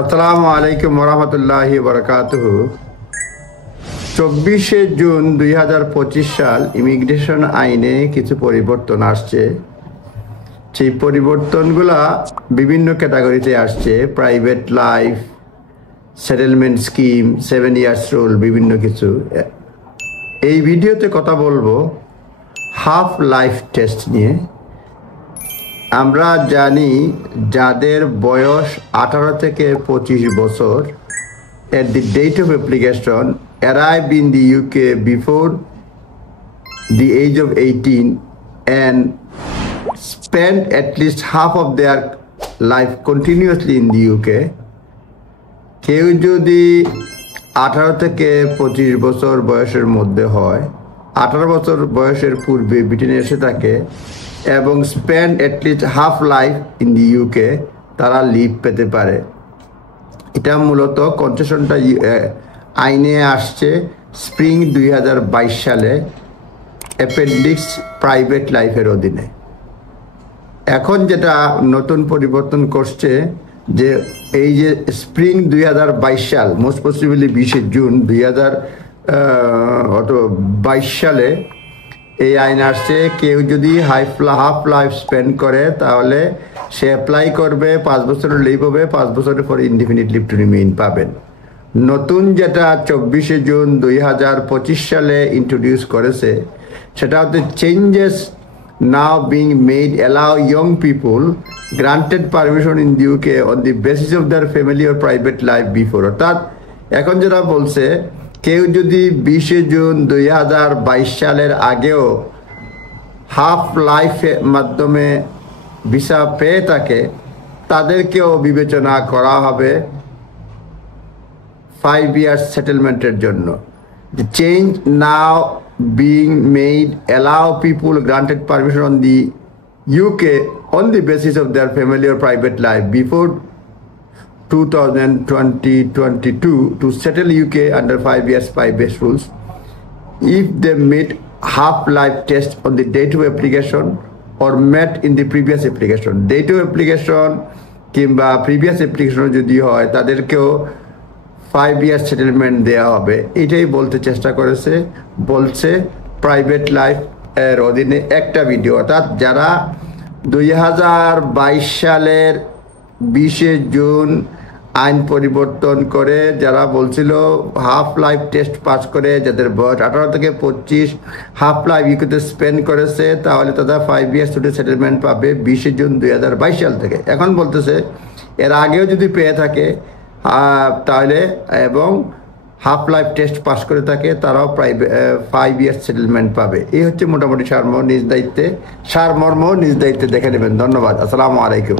আসসালামু আলাইকুম ওরহমতুল্লাহি বারাকাতুহু। 24শে জুন 2025 সাল ইমিগ্রেশন আইনে কিছু পরিবর্তন আসছে। সেই পরিবর্তনগুলা বিভিন্ন ক্যাটাগরিতে আসছে: private life, settlement scheme, 7 years rule, বিভিন্ন কিছু। এই ভিডিওতে কথা বলবো হাফ লাইফ টেস্ট নিয়ে। আমরা জানি যাদের বয়স 18 থেকে 25 বছর at the date of application arrived in the UK before the age of 18 and spent at least half of their life continuously in the UK, কেউ যদি 18 থেকে 25 বছর বয়সের মধ্যে হয়, 18 বছর বয়সের পূর্বে ব্রিটেনে এসে থাকে এবং spend at least half life in the UK, তারা লিভ পেতে পারে। এটা মূলত কনসেশনটা আইনে আসছে স্প্রিং 2022 সালে অ্যাপেন্ডিক্স প্রাইভেট লাইফের অধীনে। এখন যেটা নতুন পরিবর্তন করছে যে এই যে স্প্রিং 2022 সাল, মোস্ট পসিবলি 20শে জুন 2022 সালে এই আইন আসছে। কেউ যদি হাফ লাইফ স্পেন্ড করে তাহলে সে অ্যাপ্লাই করবে, 5 বছরের লিভ হবে, 5 বছরের পরে ইনডিফিনিট লিভ টু রিমেইন পাবেন। নতুন যেটা 24শে জুন 2025 সালে ইন্ট্রোডিউস করেছে সেটা হচ্ছে changes now being made allow young people granted permission in the UK on the basis of their family or private life before. অর্থাৎ এখন যেটা বলছে, কেউ যদি 20শে জুন 2022 সালের আগেও হাফ লাইফের মাধ্যমে ভিসা পেয়ে থাকে, তাদেরকেও বিবেচনা করা হবে 5 ইয়ার্স সেটেলমেন্টের জন্য। The change now being made allow people granted permission on the UK on the basis of their family or private life before 2022 to settle UK under 5 years 5 base rules if they meet half life test on the date of application or met in the previous application. Date of application কিংবা previous application যদি হয় তাদেরকেও 5 years settlement দেওয়া হবে। এটাই বলতে চেষ্টা করেছে, বলছে প্রাইভেট লাইফ এর অধীনে একটা ভিডিও। অর্থাৎ যারা 2022 সালের 20শে জুন আইন পরিবর্তন করে যারা বলছিল হাফ লাইফ টেস্ট পাস করে যাদের বয়স 18 থেকে 25 হাফ লাইফ ইউকেতে স্পেন্ড করেছে, তাহলে তারা 5 ইয়ার্স টুডে সেটেলমেন্ট পাবে 20শে জুন 2022 সাল থেকে। এখন বলতেছে এর আগেও যদি পেয়ে থাকে তাহলে এবং হাফ লাইফ টেস্ট পাস করে থাকে, তারাও প্রায় 5 ইয়ার্স সেটেলমেন্ট পাবে। এই হচ্ছে মোটামুটি সারমর্ম নিজ দায়িত্বে দেখে নেবেন। ধন্যবাদ। আসসালামু আলাইকুম।